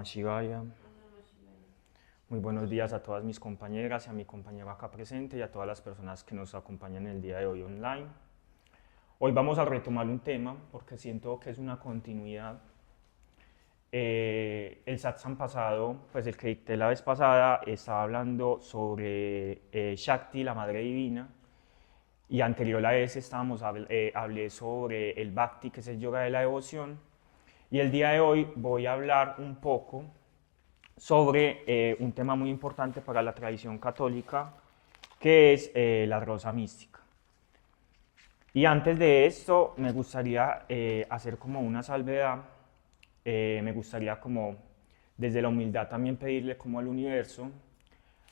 Namah Shivaya. Muy buenos días a todas mis compañeras y a mi compañero acá presente y a todas las personas que nos acompañan el día de hoy online. Hoy vamos a retomar un tema porque siento que es una continuidad. El satsang pasado, pues el que dicté la vez pasada, estaba hablando sobre Shakti, la Madre Divina, y anterior a ese hablé sobre el Bhakti, que es el yoga de la devoción, y el día de hoy voy a hablar un poco sobre un tema muy importante para la tradición católica, que es la rosa mística. Y antes de esto me gustaría hacer como una salvedad, me gustaría como desde la humildad también pedirle como al universo,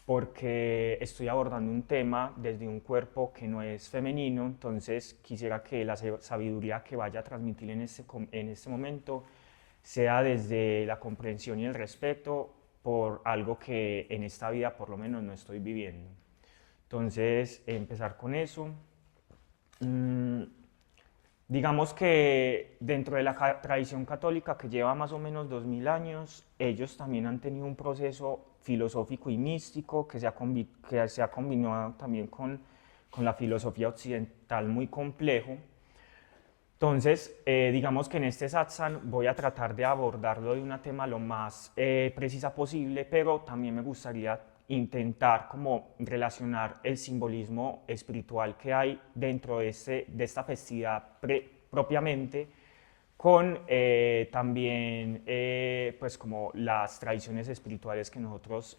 porque estoy abordando un tema desde un cuerpo que no es femenino, entonces quisiera que la sabiduría que vaya a transmitir en este momento sea desde la comprensión y el respeto por algo que en esta vida por lo menos no estoy viviendo. Entonces, empezar con eso. Digamos que dentro de la tradición católica que lleva más o menos 2000 años, ellos también han tenido un proceso filosófico y místico que se ha combinado también con la filosofía occidental muy complejo. Entonces, digamos que en este satsang voy a tratar de abordarlo de un tema lo más precisa posible, pero también me gustaría intentar como relacionar el simbolismo espiritual que hay dentro de esta festividad propiamente con también pues como las tradiciones espirituales que nosotros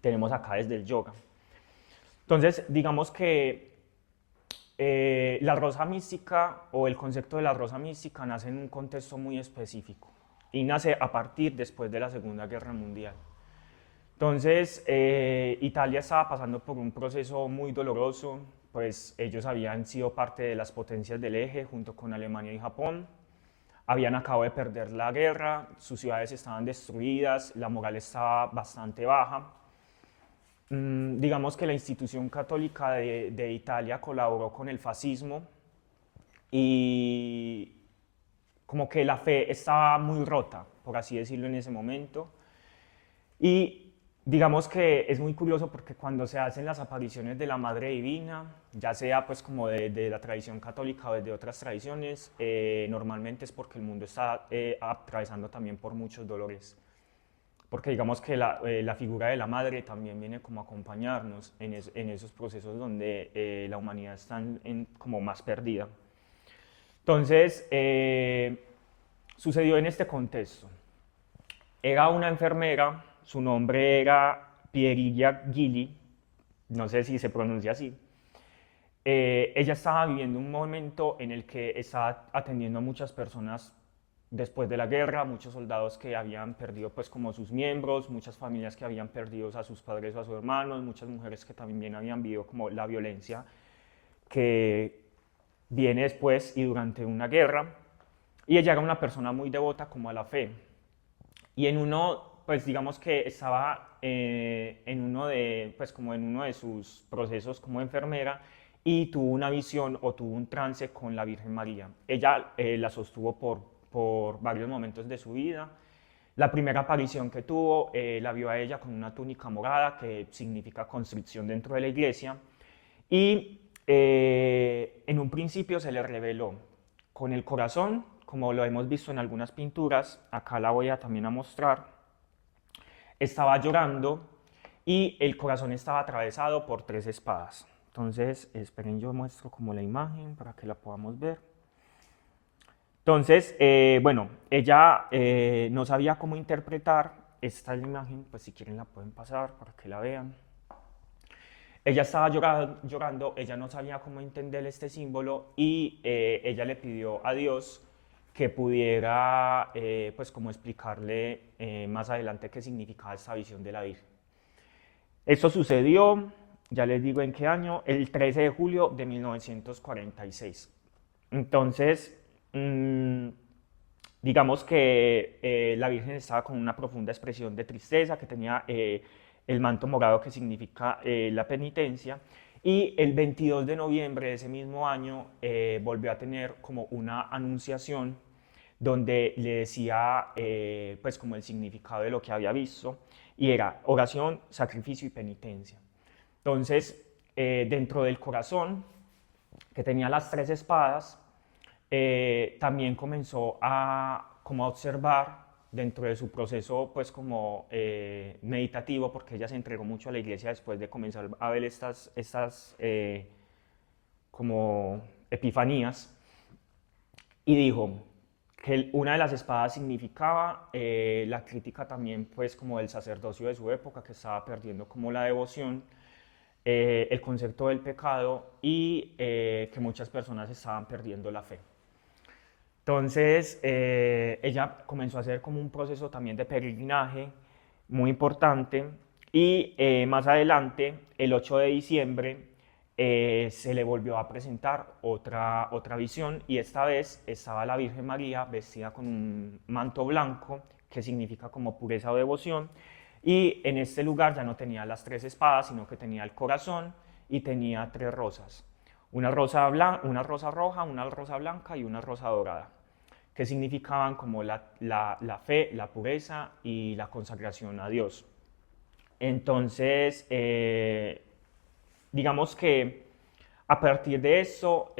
tenemos acá desde el yoga. Entonces, digamos que la rosa mística o el concepto de la rosa mística nace en un contexto muy específico y nace a partir después de la Segunda Guerra Mundial. Entonces, Italia estaba pasando por un proceso muy doloroso, pues ellos habían sido parte de las potencias del eje junto con Alemania y Japón, habían acabado de perder la guerra, sus ciudades estaban destruidas, la moral estaba bastante baja. Digamos que la institución católica de Italia colaboró con el fascismo y como que la fe estaba muy rota, por así decirlo, en ese momento. Y digamos que es muy curioso porque cuando se hacen las apariciones de la Madre Divina, ya sea pues como de la tradición católica o de otras tradiciones, normalmente es porque el mundo está atravesando también por muchos dolores. Porque digamos que la figura de la madre también viene como a acompañarnos en esos procesos donde la humanidad está como más perdida. Entonces, sucedió en este contexto. Era una enfermera, su nombre era Pierilla Gili, no sé si se pronuncia así. Ella estaba viviendo un momento en el que estaba atendiendo a muchas personas después de la guerra, muchos soldados que habían perdido pues como sus miembros, muchas familias que habían perdido a sus padres o a sus hermanos, muchas mujeres que también habían vivido como la violencia que viene después y durante una guerra. Y ella era una persona muy devota como a la fe. Y en uno, pues digamos que estaba en uno de, pues como en uno de sus procesos como enfermera y tuvo una visión o tuvo un trance con la Virgen María. Ella la sostuvo por varios momentos de su vida. La primera aparición que tuvo la vio a ella con una túnica morada que significa constricción dentro de la iglesia y en un principio se le reveló con el corazón, como lo hemos visto en algunas pinturas, acá la voy a también a mostrar, estaba llorando y el corazón estaba atravesado por 3 espadas. Entonces, esperen, yo muestro como la imagen para que la podamos ver. Entonces, bueno, ella no sabía cómo interpretar esta imagen, pues si quieren la pueden pasar para que la vean. Ella estaba llorando, ella no sabía cómo entender este símbolo y ella le pidió a Dios que pudiera pues como explicarle más adelante qué significaba esta visión de la Virgen. Esto sucedió, ya les digo en qué año, el 13 de julio de 1946. Entonces, digamos que la Virgen estaba con una profunda expresión de tristeza, que tenía el manto morado que significa la penitencia, y el 22 de noviembre de ese mismo año volvió a tener como una anunciación donde le decía pues como el significado de lo que había visto, y era oración, sacrificio y penitencia. Entonces, dentro del corazón, que tenía las tres espadas, también comenzó como a observar dentro de su proceso pues como meditativo, porque ella se entregó mucho a la iglesia después de comenzar a ver estas como epifanías, y dijo que una de las espadas significaba la crítica también pues como del sacerdocio de su época, que estaba perdiendo como la devoción, el concepto del pecado, y que muchas personas estaban perdiendo la fe. Entonces, ella comenzó a hacer como un proceso también de peregrinaje muy importante, y más adelante, el 8 de diciembre, se le volvió a presentar otra visión, y esta vez estaba la Virgen María vestida con un manto blanco que significa como pureza o devoción, y en este lugar ya no tenía las tres espadas, sino que tenía el corazón y tenía tres rosas. Una rosa roja, una rosa blanca y una rosa dorada, que significaban como la fe, la pureza y la consagración a Dios. Entonces, digamos que a partir de eso,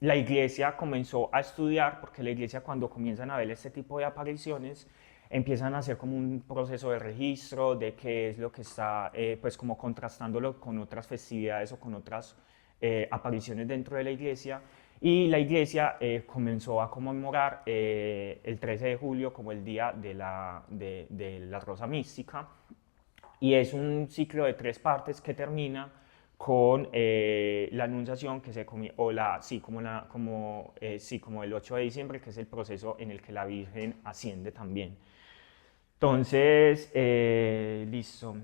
la iglesia comenzó a estudiar, porque la iglesia, cuando comienzan a ver este tipo de apariciones, empiezan a hacer como un proceso de registro de qué es lo que está, pues como contrastándolo con otras festividades o con otras apariciones dentro de la iglesia. Y la iglesia comenzó a conmemorar el 13 de julio como el día de la Rosa Mística, y es un ciclo de tres partes que termina con la anunciación, que como el 8 de diciembre, que es el proceso en el que la Virgen asciende también. Entonces, listo.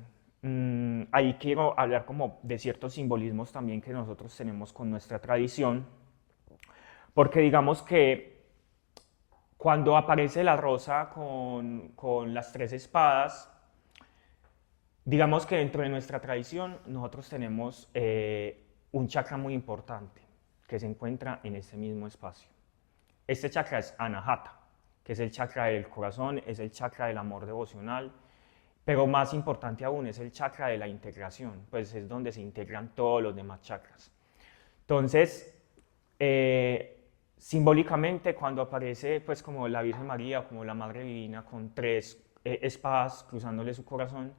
Ahí quiero hablar como de ciertos simbolismos también que nosotros tenemos con nuestra tradición, porque digamos que cuando aparece la rosa con las tres espadas, digamos que dentro de nuestra tradición nosotros tenemos un chakra muy importante que se encuentra en este mismo espacio. Este chakra es Anahata, que es el chakra del corazón, es el chakra del amor devocional, pero más importante aún es el chakra de la integración, pues es donde se integran todos los demás chakras. Entonces, simbólicamente, cuando aparece pues como la Virgen María, como la Madre Divina, con tres espadas cruzándole su corazón,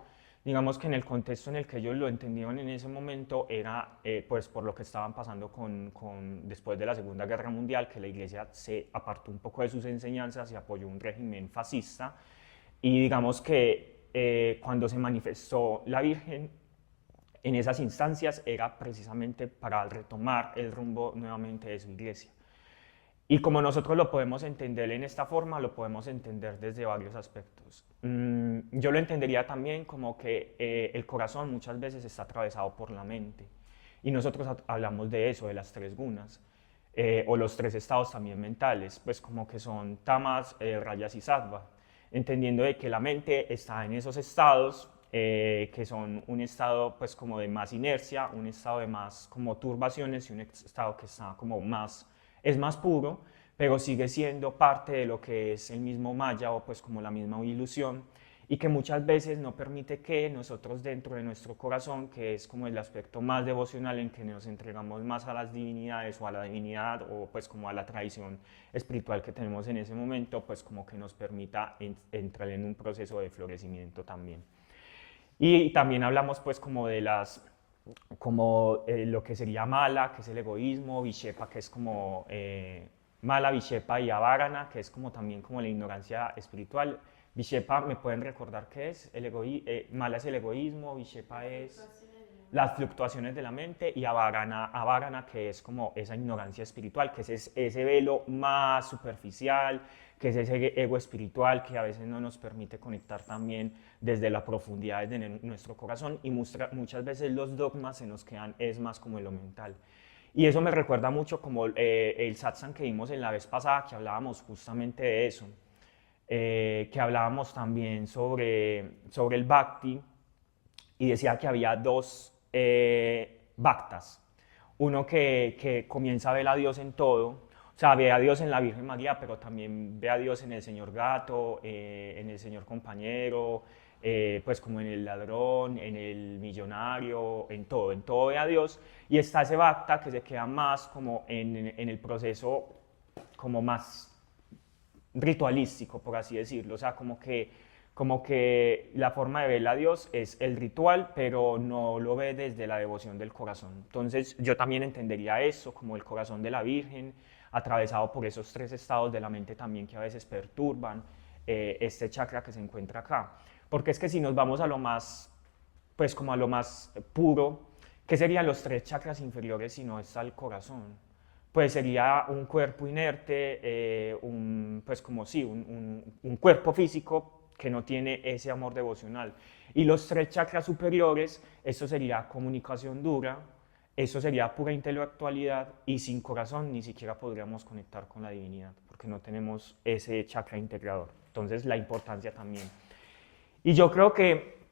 digamos que en el contexto en el que ellos lo entendieron en ese momento era pues por lo que estaban pasando después de la Segunda Guerra Mundial, que la iglesia se apartó un poco de sus enseñanzas y apoyó un régimen fascista, y digamos que cuando se manifestó la Virgen en esas instancias era precisamente para retomar el rumbo nuevamente de su iglesia. Y como nosotros lo podemos entender en esta forma, lo podemos entender desde varios aspectos. Yo lo entendería también como que el corazón muchas veces está atravesado por la mente. Y nosotros hablamos de eso, de las tres gunas, o los tres estados también mentales, pues como que son tamas, rayas y sattva, entendiendo de que la mente está en esos estados, que son un estado pues como de más inercia, un estado de más como turbaciones, y un estado que está como es más puro, pero sigue siendo parte de lo que es el mismo Maya, o pues como la misma ilusión, y que muchas veces no permite que nosotros dentro de nuestro corazón, que es como el aspecto más devocional en que nos entregamos más a las divinidades o a la divinidad o pues como a la tradición espiritual que tenemos en ese momento, pues como que nos permita entrar en un proceso de florecimiento también. Y también hablamos pues como de lo que sería mala, que es el egoísmo, Vishepa, que es como mala, Vishepa, y Avarana, que es como también como la ignorancia espiritual. Vishepa, ¿me pueden recordar qué es? Mala es el egoísmo, Vishepa es las fluctuaciones de la mente, y Avarana, que es como esa ignorancia espiritual, que es ese velo más superficial, que es ese ego espiritual que a veces no nos permite conectar también desde la profundidad de nuestro corazón, y muchas veces los dogmas se nos quedan es más como en lo mental. Y eso me recuerda mucho como el satsang que vimos en la vez pasada, que hablábamos justamente de eso, que hablábamos también sobre el bhakti, y decía que había dos bhaktas, uno que comienza a ver a Dios en todo, O sea, ve a Dios en la Virgen María, pero también ve a Dios en el Señor Gato, en el Señor Compañero, pues como en el ladrón, en el millonario, en todo ve a Dios. Y está ese Bhakta que se queda más como en el proceso como más ritualístico, por así decirlo. O sea, como que la forma de ver a Dios es el ritual, pero no lo ve desde la devoción del corazón. Entonces yo también entendería eso como el corazón de la Virgen, atravesado por esos tres estados de la mente también que a veces perturban este chakra que se encuentra acá. Porque es que si nos vamos a lo más, pues como a lo más puro, ¿qué serían los tres chakras inferiores si no está el corazón? Pues sería un cuerpo inerte, pues como sí, un cuerpo físico que no tiene ese amor devocional. Y los tres chakras superiores, eso sería comunicación dura, eso sería pura intelectualidad y sin corazón ni siquiera podríamos conectar con la divinidad porque no tenemos ese chakra integrador. Entonces la importancia también. Y yo creo que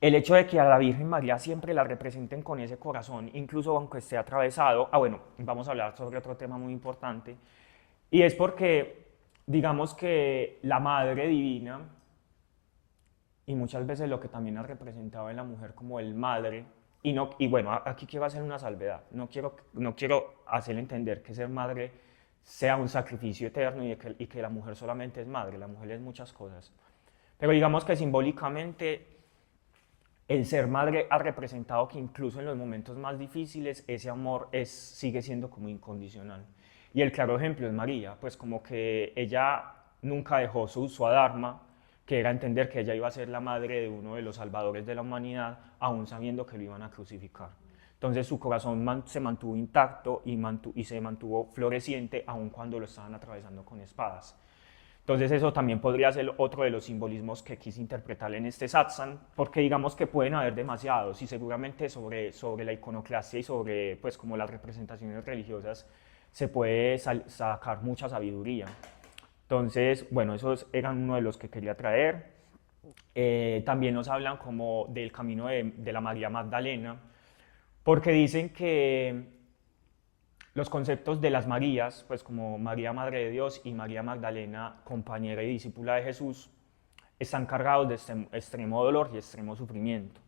el hecho de que a la Virgen María siempre la representen con ese corazón, incluso aunque esté atravesado, bueno, vamos a hablar sobre otro tema muy importante, y es porque digamos que la Madre Divina, y muchas veces lo que también ha representado en la mujer como el madre, y, no, y bueno, aquí quiero hacer una salvedad, no quiero hacer entender que ser madre sea un sacrificio eterno y que la mujer solamente es madre, la mujer es muchas cosas, pero digamos que simbólicamente el ser madre ha representado que incluso en los momentos más difíciles ese amor sigue siendo como incondicional. Y el claro ejemplo es María, pues como que ella nunca dejó su Swadharma, que era entender que ella iba a ser la madre de uno de los salvadores de la humanidad, aún sabiendo que lo iban a crucificar. Entonces su corazón se mantuvo intacto y se mantuvo floreciente aun cuando lo estaban atravesando con espadas. Entonces eso también podría ser otro de los simbolismos que quise interpretar en este satsang, porque digamos que pueden haber demasiados y seguramente sobre la iconoclastia y sobre pues como las representaciones religiosas se puede sacar mucha sabiduría. Entonces, bueno, esos eran uno de los que quería traer. También nos hablan como del camino de la María Magdalena, porque dicen que los conceptos de las Marías, pues como María Madre de Dios y María Magdalena, compañera y discípula de Jesús, están cargados de extremo dolor y extremo sufrimiento.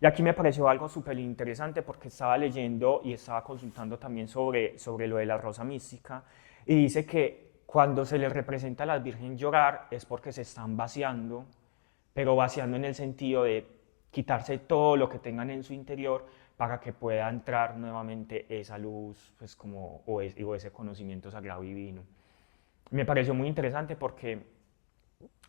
Y aquí me pareció algo súper interesante porque estaba leyendo y estaba consultando también sobre lo de la rosa mística y dice que cuando se les representa a las virgen llorar es porque se están vaciando, pero vaciando en el sentido de quitarse todo lo que tengan en su interior para que pueda entrar nuevamente esa luz pues como, o ese conocimiento sagrado divino. Me pareció muy interesante porque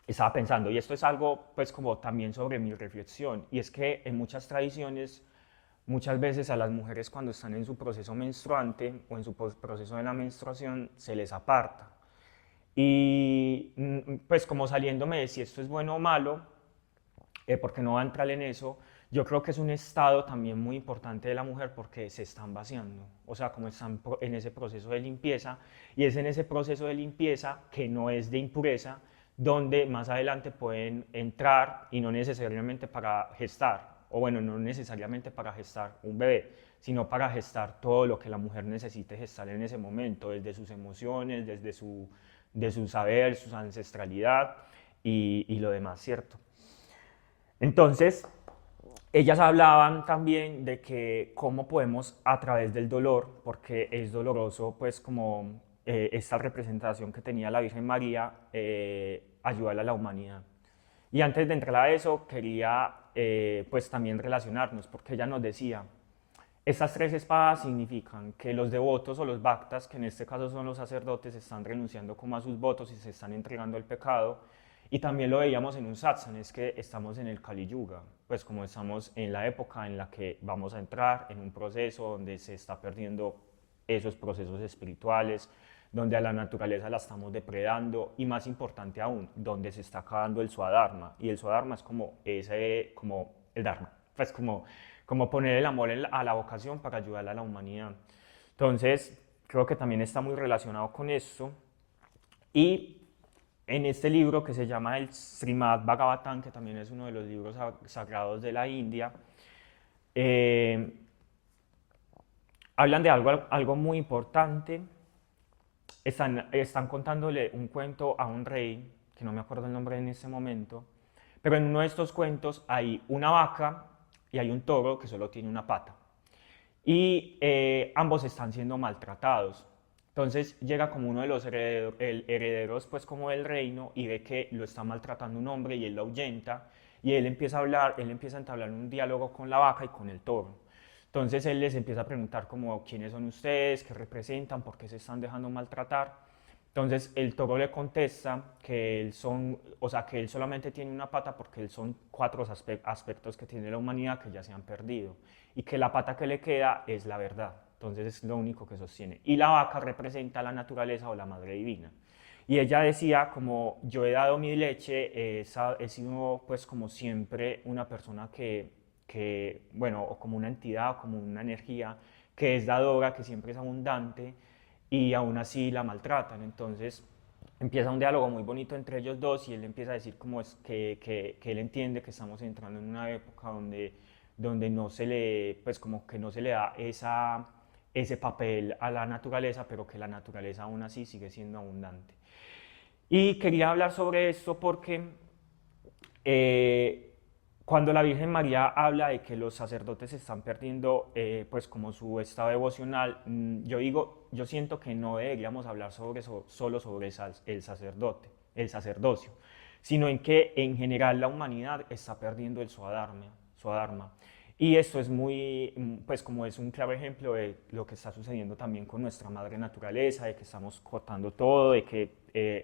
estaba pensando, y esto es algo pues como también sobre mi reflexión, y es que en muchas tradiciones, muchas veces a las mujeres cuando están en su proceso menstruante o en su proceso de la menstruación se les aparta. Y pues como saliéndome de si esto es bueno o malo, porque no va a entrar en eso, yo creo que es un estado también muy importante de la mujer porque se están vaciando, o sea, como están en ese proceso de limpieza, y es en ese proceso de limpieza que no es de impureza, donde más adelante pueden entrar y no necesariamente para gestar, o bueno, no necesariamente para gestar un bebé, sino para gestar todo lo que la mujer necesite gestar en ese momento, desde sus emociones, de su saber, su ancestralidad y lo demás, ¿cierto? Entonces, ellas hablaban también de que cómo podemos a través del dolor, porque es doloroso, pues como esta representación que tenía la Virgen María, ayudar a la humanidad. Y antes de entrar a eso, quería pues también relacionarnos, porque ella nos decía, estas tres espadas significan que los devotos o los bhaktas, que en este caso son los sacerdotes, están renunciando como a sus votos y se están entregando al pecado. Y también lo veíamos en un satsang, es que estamos en el Kali Yuga, pues como estamos en la época en la que vamos a entrar en un proceso donde se está perdiendo esos procesos espirituales, donde a la naturaleza la estamos depredando y más importante aún, donde se está acabando el Swadharma. Y el Swadharma es como el Dharma, pues como poner el amor a la vocación para ayudar a la humanidad. Entonces, creo que también está muy relacionado con esto. Y en este libro que se llama el Srimad Bhagavatam, que también es uno de los libros sagrados de la India, eh, hablan de algo muy importante están contándole un cuento a un rey, que no me acuerdo el nombre en este momento, pero en uno de estos cuentos hay una vaca y hay un toro que solo tiene una pata. Y ambos están siendo maltratados. Entonces llega como uno de los herederos pues como del reino y ve que lo está maltratando un hombre y él lo ahuyenta y él empieza a hablar, él empieza a entablar un diálogo con la vaca y con el toro. Entonces él les empieza a preguntar como quiénes son ustedes, qué representan, por qué se están dejando maltratar. Entonces el toro le contesta que o sea, que él solamente tiene una pata porque él son cuatro aspectos que tiene la humanidad que ya se han perdido y que la pata que le queda es la verdad. Entonces es lo único que sostiene. Y la vaca representa la naturaleza o la madre divina. Y ella decía como yo he dado mi leche, he sido pues como siempre una persona bueno, o como una entidad, o como una energía que es dadora, que siempre es abundante y aún así la maltratan. Entonces empieza un diálogo muy bonito entre ellos dos y él empieza a decir como es que él entiende que estamos entrando en una época donde no se le, pues como que no se le da ese papel a la naturaleza, pero que la naturaleza aún así sigue siendo abundante. Y quería hablar sobre esto porque eh, cuando la Virgen María habla de que los sacerdotes están perdiendo pues como su estado devocional, yo siento que no deberíamos hablar solo sobre el sacerdocio, sino en que en general la humanidad está perdiendo el Swadharma. Y esto es pues como es un claro ejemplo de lo que está sucediendo también con nuestra madre naturaleza, de que estamos cortando todo, de que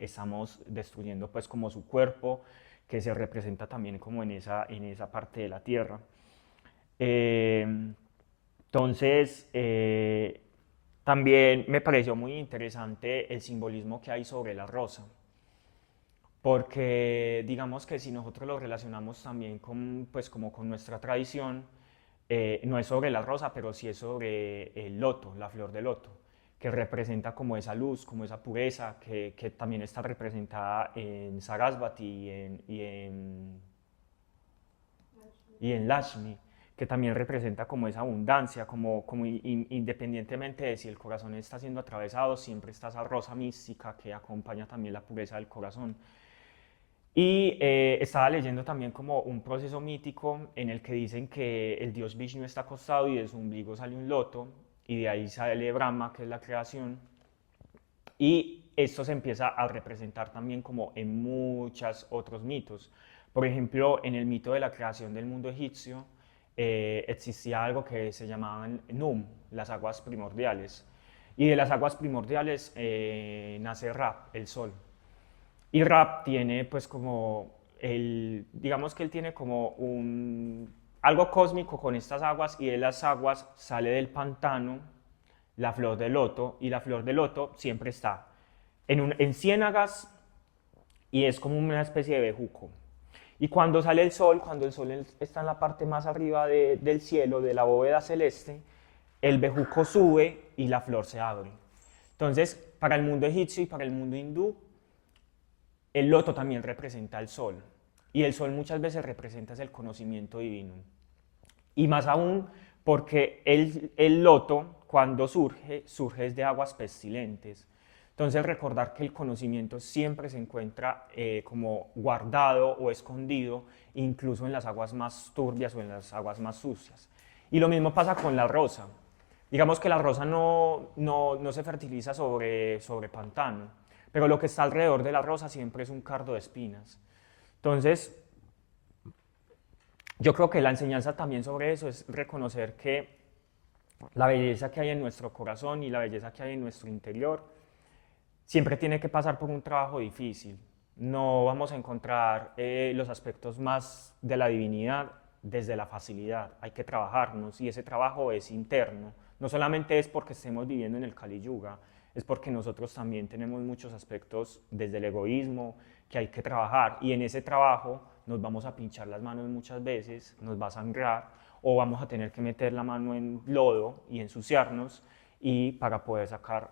estamos destruyendo pues como su cuerpo, que se representa también como en esa parte de la tierra. Eh, entonces, también me pareció muy interesante el simbolismo que hay sobre la rosa, porque digamos que si nosotros lo relacionamos también pues como con nuestra tradición, no es sobre la rosa, pero sí es sobre el loto, la flor de loto, que representa como esa luz, como esa pureza, que también está representada en Sarasvati y en Lashmi, que también representa como esa abundancia, como independientemente de si el corazón está siendo atravesado, siempre está esa rosa mística que acompaña también la pureza del corazón. Y estaba leyendo también como un proceso mítico en el que dicen que el dios Vishnu está acostado y de su ombligo sale un loto y de ahí sale Brahma, que es la creación. Y esto se empieza a representar también como en muchos otros mitos. Por ejemplo, en el mito de la creación del mundo egipcio existía algo que se llamaban Num, las aguas primordiales. Y de las aguas primordiales nace Ra, el sol. Y Rap tiene pues como digamos que él tiene como algo cósmico con estas aguas y de las aguas sale del pantano la flor de loto y la flor de loto siempre está en ciénagas y es como una especie de bejuco. Y cuando sale el sol, cuando el sol está en la parte más arriba del cielo, de la bóveda celeste, el bejuco sube y la flor se abre. Entonces, para el mundo egipcio y para el mundo hindú, el loto también representa el sol y el sol muchas veces representa el conocimiento divino. Y más aún porque el loto cuando surge de aguas pestilentes. Entonces recordar que el conocimiento siempre se encuentra como guardado o escondido, incluso en las aguas más turbias o en las aguas más sucias. Y lo mismo pasa con la rosa. Digamos que la rosa no se fertiliza sobre pantano, pero lo que está alrededor de la rosa siempre es un cardo de espinas. Entonces, yo creo que la enseñanza también sobre eso es reconocer que la belleza que hay en nuestro corazón y la belleza que hay en nuestro interior siempre tiene que pasar por un trabajo difícil. No vamos a encontrar los aspectos más de la divinidad desde la facilidad. Hay que trabajarnos y ese trabajo es interno. No solamente es porque estemos viviendo en el Kali Yuga, es porque nosotros también tenemos muchos aspectos desde el egoísmo que hay que trabajar y en ese trabajo nos vamos a pinchar las manos muchas veces, nos va a sangrar o vamos a tener que meter la mano en lodo y ensuciarnos y para poder sacar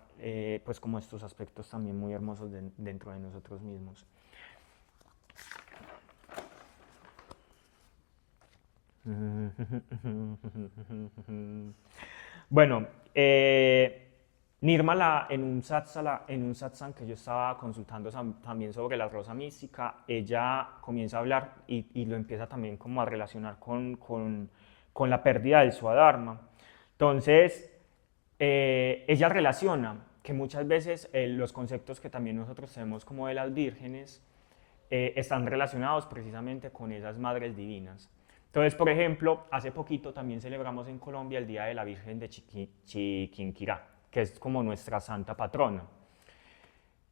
pues como estos aspectos también muy hermosos dentro de nosotros mismos. Bueno, En un satsang que yo estaba consultando también sobre la rosa mística, ella comienza a hablar y lo empieza también como a relacionar con la pérdida del Swadharma. Entonces, ella relaciona que muchas veces los conceptos que también nosotros tenemos como de las vírgenes están relacionados precisamente con esas madres divinas. Entonces, por ejemplo, hace poquito también celebramos en Colombia el Día de la Virgen de Chiquinquirá, que es como nuestra santa patrona.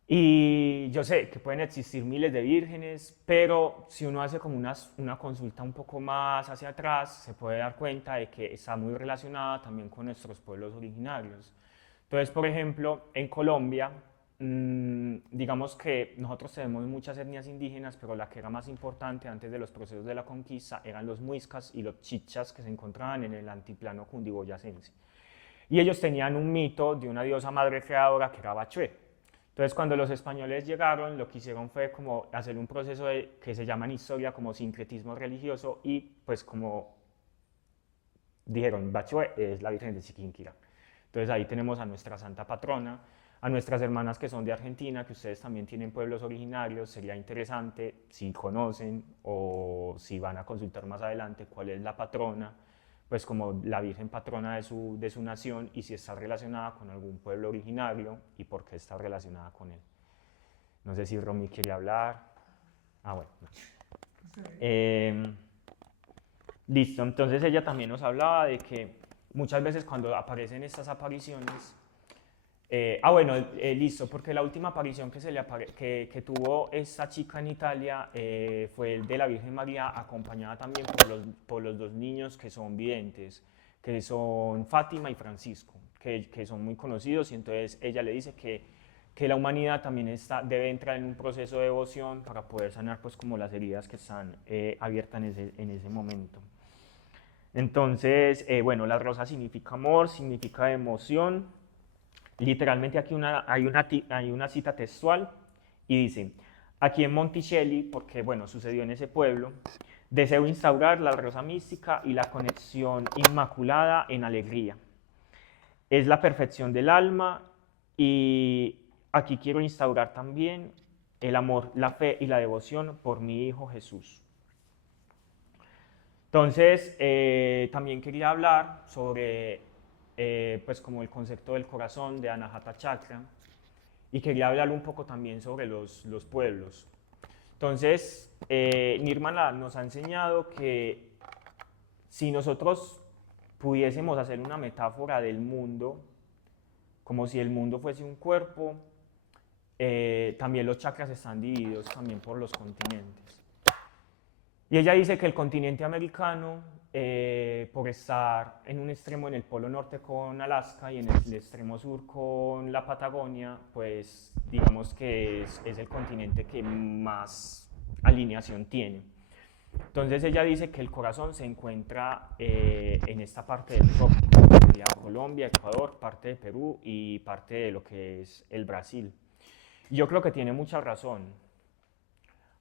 Y yo sé que pueden existir miles de vírgenes, pero si uno hace como una consulta un poco más hacia atrás, se puede dar cuenta de que está muy relacionada también con nuestros pueblos originarios. Entonces, por ejemplo, en Colombia, digamos que nosotros tenemos muchas etnias indígenas, pero la que era más importante antes de los procesos de la conquista eran los muiscas y los chichas que se encontraban en el altiplano cundiboyacense. Y ellos tenían un mito de una diosa madre creadora que era Bachué. Entonces, cuando los españoles llegaron, lo que hicieron fue como hacer un proceso que se llama en historia como sincretismo religioso y pues como dijeron, Bachué es la Virgen de Chiquinquirá. Entonces ahí tenemos a nuestra santa patrona, a nuestras hermanas que son de Argentina, que ustedes también tienen pueblos originarios. Sería interesante si conocen o si van a consultar más adelante cuál es la patrona, pues como la Virgen patrona de su nación y si está relacionada con algún pueblo originario y por qué está relacionada con él. No sé si Romy quiere hablar. Ah, bueno. Listo, entonces ella también nos hablaba de que muchas veces cuando aparecen estas apariciones, listo, porque la última aparición que tuvo esta chica en Italia fue el de la Virgen María, acompañada también por los dos niños que son videntes, que son Fátima y Francisco, que son muy conocidos, y entonces ella le dice que la humanidad también debe entrar en un proceso de devoción para poder sanar pues como las heridas que están abiertas en ese momento. Entonces, bueno, la rosa significa amor, significa emoción. Literalmente aquí hay una cita textual y dice, aquí en Monticelli, porque bueno, sucedió en ese pueblo, deseo instaurar la rosa mística y la conexión inmaculada en alegría. Es la perfección del alma y aquí quiero instaurar también el amor, la fe y la devoción por mi Hijo Jesús. Entonces, también quería hablar sobre, pues como el concepto del corazón de Anahata Chakra y quería hablar un poco también sobre los pueblos. Entonces, Nirmala nos ha enseñado que si nosotros pudiésemos hacer una metáfora del mundo, como si el mundo fuese un cuerpo, también los chakras están divididos también por los continentes. Y ella dice que el continente americano, por estar en un extremo en el polo norte con Alaska y en el extremo sur con la Patagonia, pues digamos que es el continente que más alineación tiene. Entonces ella dice que el corazón se encuentra en esta parte del trópico, sería Colombia, Ecuador, parte de Perú y parte de lo que es el Brasil. Y yo creo que tiene mucha razón,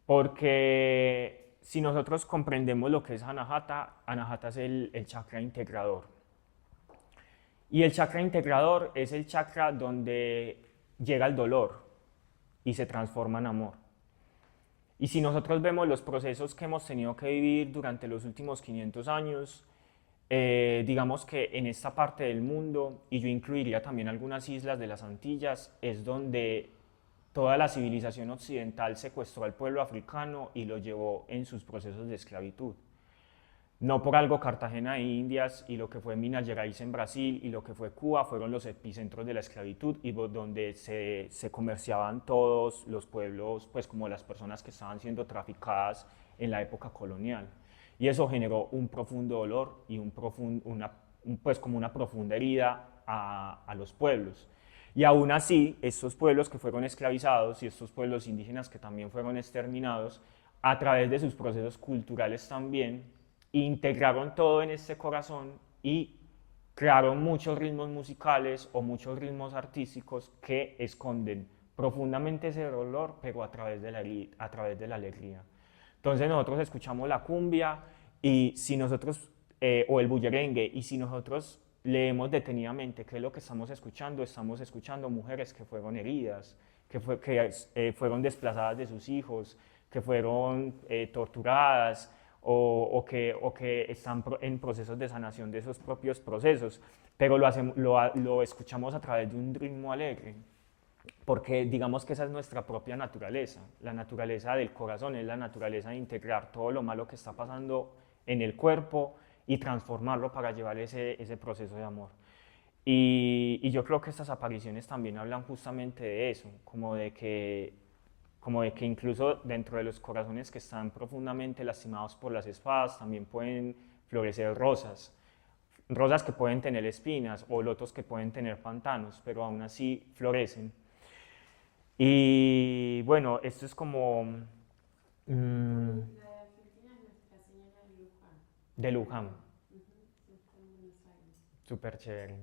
porque si nosotros comprendemos lo que es Anahata, Anahata es el chakra integrador. Y el chakra integrador es el chakra donde llega el dolor y se transforma en amor. Y si nosotros vemos los procesos que hemos tenido que vivir durante los últimos 500 años, digamos que en esta parte del mundo, y yo incluiría también algunas islas de las Antillas, es donde toda la civilización occidental secuestró al pueblo africano y lo llevó en sus procesos de esclavitud. No por algo Cartagena de Indias y lo que fue Minas Gerais en Brasil y lo que fue Cuba fueron los epicentros de la esclavitud y donde se comerciaban todos los pueblos, pues como las personas que estaban siendo traficadas en la época colonial. Y eso generó un profundo dolor y pues como una profunda herida a los pueblos. Y aún así, estos pueblos que fueron esclavizados y estos pueblos indígenas que también fueron exterminados, a través de sus procesos culturales también, integraron todo en este corazón y crearon muchos ritmos musicales o muchos ritmos artísticos que esconden profundamente ese dolor, pero a través de la alegría. Entonces nosotros escuchamos la cumbia y si nosotros, o el bullerengue, y si nosotros leemos detenidamente qué es lo que estamos escuchando mujeres que fueron heridas, que fueron desplazadas de sus hijos, que fueron torturadas o que están en procesos de sanación de esos propios procesos, pero lo escuchamos a través de un ritmo alegre, porque digamos que esa es nuestra propia naturaleza, la naturaleza del corazón es la naturaleza de integrar todo lo malo que está pasando en el cuerpo y transformarlo para llevar ese proceso de amor. Y yo creo que estas apariciones también hablan justamente de eso, como de que incluso dentro de los corazones que están profundamente lastimados por las espadas también pueden florecer rosas, rosas que pueden tener espinas o lotos que pueden tener pantanos, pero aún así florecen. Y bueno, esto es como mm, La de Argentina es Nuestra Señora de Luján. de Luján, Sí, está en Buenos Aires. súper chévere.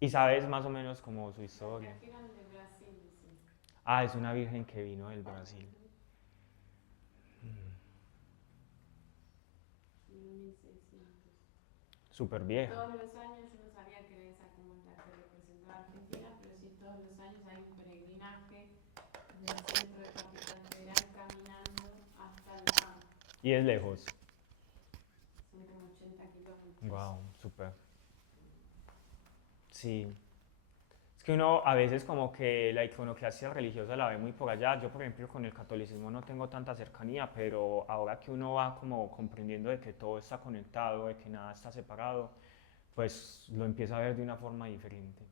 Y sabes más o menos como su La historia. trajeron de Brasil, dicen. Ah, es una virgen que vino del Brasil. En 1600. Súper vieja. Todos los años, yo no sabía que era esa como la que representaba a Argentina, pero sí todos los años hay un peregrinaje del centro de Capital Federal caminando hasta Luján. Y es lejos. Son como 80 kilómetros. Wow, súper. Sí. Es que uno a veces como que la iconoclasia religiosa la ve muy por allá. Yo, por ejemplo, con el catolicismo no tengo tanta cercanía, pero ahora que uno va como comprendiendo de que todo está conectado, de que nada está separado, pues lo empieza a ver de una forma diferente.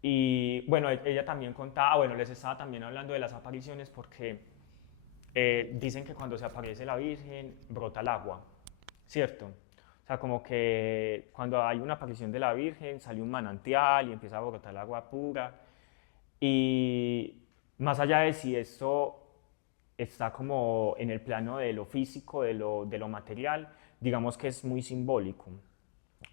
Y bueno, ella también contaba, bueno, les estaba también hablando de las apariciones porque dicen que cuando se aparece la Virgen brota el agua, ¿cierto? O sea, como que cuando hay una aparición de la Virgen sale un manantial y empieza a brotar el agua pura. Y más allá de si esto está como en el plano de lo físico, de lo material, digamos que es muy simbólico,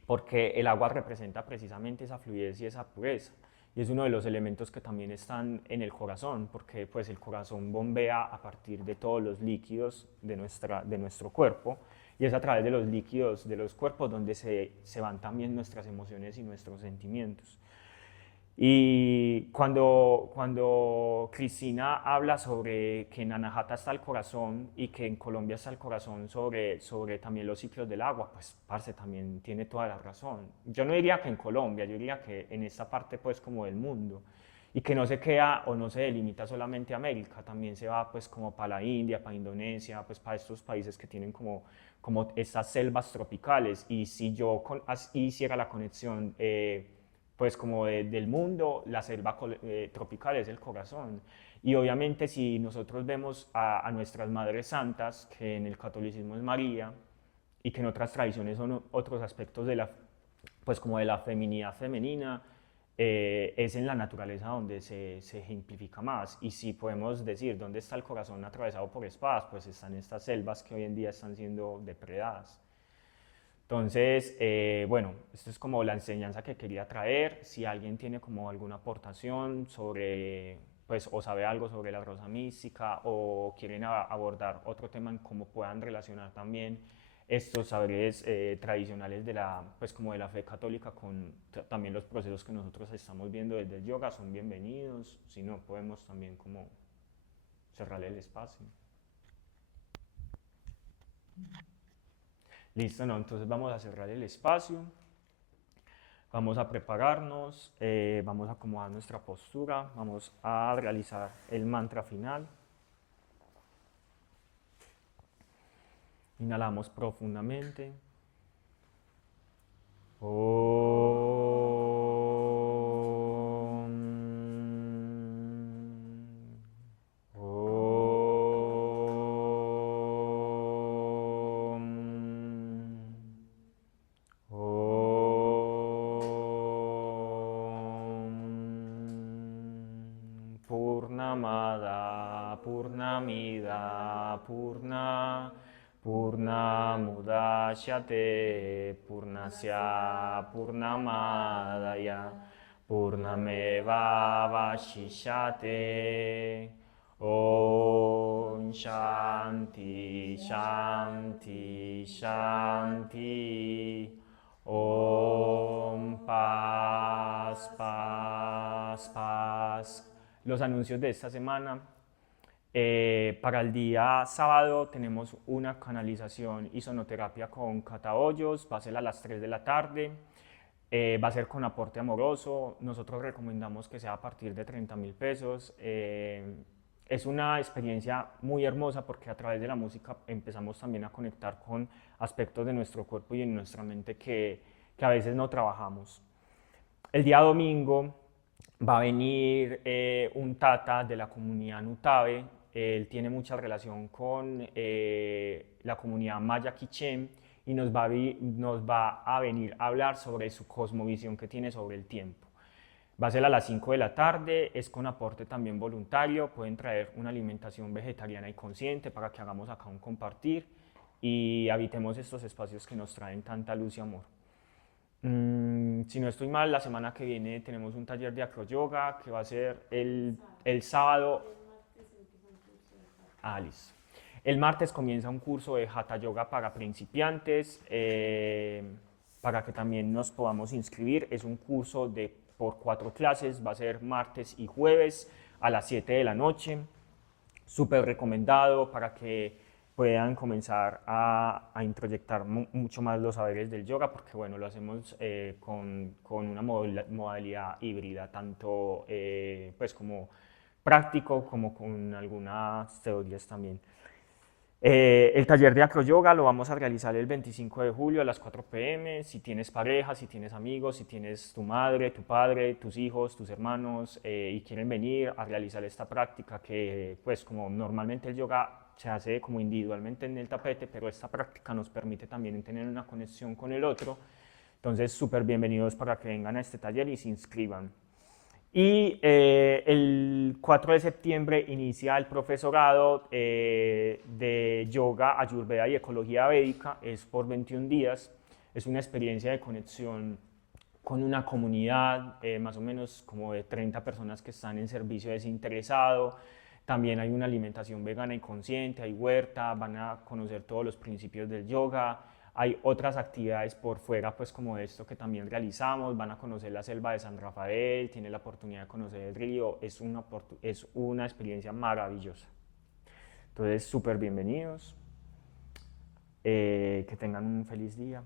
porque el agua representa precisamente esa fluidez y esa pureza. Y es uno de los elementos que también están en el corazón, porque pues el corazón bombea a partir de todos los líquidos de nuestro cuerpo, y es a través de los líquidos de los cuerpos donde se van también nuestras emociones y nuestros sentimientos. Y cuando Cristina habla sobre que en Anahata está el corazón y que en Colombia está el corazón sobre también los ciclos del agua, pues parce también tiene toda la razón. Yo no diría que en Colombia, yo diría que en esta parte pues como del mundo y que no se queda o no se delimita solamente a América, también se va pues como para la India, para Indonesia, pues para estos países que tienen como estas selvas tropicales. Y si yo hiciera la conexión pues como del mundo, la selva tropical es el corazón. Y obviamente si nosotros vemos a nuestras madres santas, que en el catolicismo es María, y que en otras tradiciones son otros aspectos pues como de la feminidad femenina, es en la naturaleza donde se ejemplifica más. Y si podemos decir dónde está el corazón atravesado por espadas, pues están estas selvas que hoy en día están siendo depredadas. Entonces, bueno, esto es como la enseñanza que quería traer. Si alguien tiene como alguna aportación sobre, pues, o sabe algo sobre la rosa mística o quieren abordar otro tema en cómo puedan relacionar también estos saberes tradicionales pues, como de la fe católica con también los procesos que nosotros estamos viendo desde el yoga, son bienvenidos. Si no, podemos también como cerrar el espacio. Listo, no, entonces vamos a cerrar el espacio. Vamos a prepararnos, vamos a acomodar nuestra postura, vamos a realizar el mantra final. Inhalamos profundamente. Purnamada Purnamida Purnamudachyate Purnasya Purnamadaya Purnameva Vashishyate. Om Shanti Shanti Shanti. Om paz. Los anuncios de esta semana. Para el día sábado tenemos una canalización y sonoterapia con Cata Hoyos, va a ser a las 3 de la tarde, va a ser con aporte amoroso, nosotros recomendamos que sea a partir de 30.000 pesos. Es una experiencia muy hermosa porque a través de la música empezamos también a conectar con aspectos de nuestro cuerpo y de nuestra mente que a veces no trabajamos. El día domingo va a venir un tata de la comunidad Nutabe. Él tiene mucha relación con la comunidad Maya Quichén y nos va a venir a hablar sobre su cosmovisión que tiene sobre el tiempo. Va a ser a las 5 de la tarde, es con aporte también voluntario, pueden traer una alimentación vegetariana y consciente para que hagamos acá un compartir y habitemos estos espacios que nos traen tanta luz y amor. Si no estoy mal, la semana que viene tenemos un taller de acroyoga que va a ser el sábado. Listo. El martes comienza un curso de Hatha Yoga para principiantes, para que también nos podamos inscribir. Es un curso por 4 clases, va a ser martes y jueves a las 7 de la noche. Súper recomendado para que puedan comenzar a introyectar mucho más los saberes del yoga, porque bueno, lo hacemos con una modalidad híbrida, tanto pues como práctico como con algunas teorías también. El taller de acroyoga lo vamos a realizar el 25 de julio a las 4 p.m. Si tienes pareja, si tienes amigos, si tienes tu madre, tu padre, tus hijos, tus hermanos y quieren venir a realizar esta práctica que pues como normalmente el yoga se hace como individualmente en el tapete, pero esta práctica nos permite también tener una conexión con el otro. Entonces súper bienvenidos para que vengan a este taller y se inscriban. Y el 4 de septiembre inicia el profesorado de yoga, ayurveda y ecología védica. Es por 21 días. Es una experiencia de conexión con una comunidad, más o menos como de 30 personas que están en servicio desinteresado. También hay una alimentación vegana y consciente, hay huerta, van a conocer todos los principios del yoga. Hay otras actividades por fuera, pues como esto que también realizamos, van a conocer la selva de San Rafael, tienen la oportunidad de conocer el río, es una experiencia maravillosa. Entonces, súper bienvenidos, que tengan un feliz día.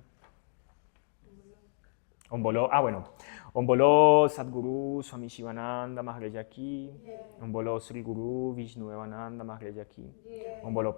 Ombolo Sadhguru Swami Shivananda Maharaj Ki, Ombolo Sri Guru Vishnu Evananda Maharaj Ki, Ombolo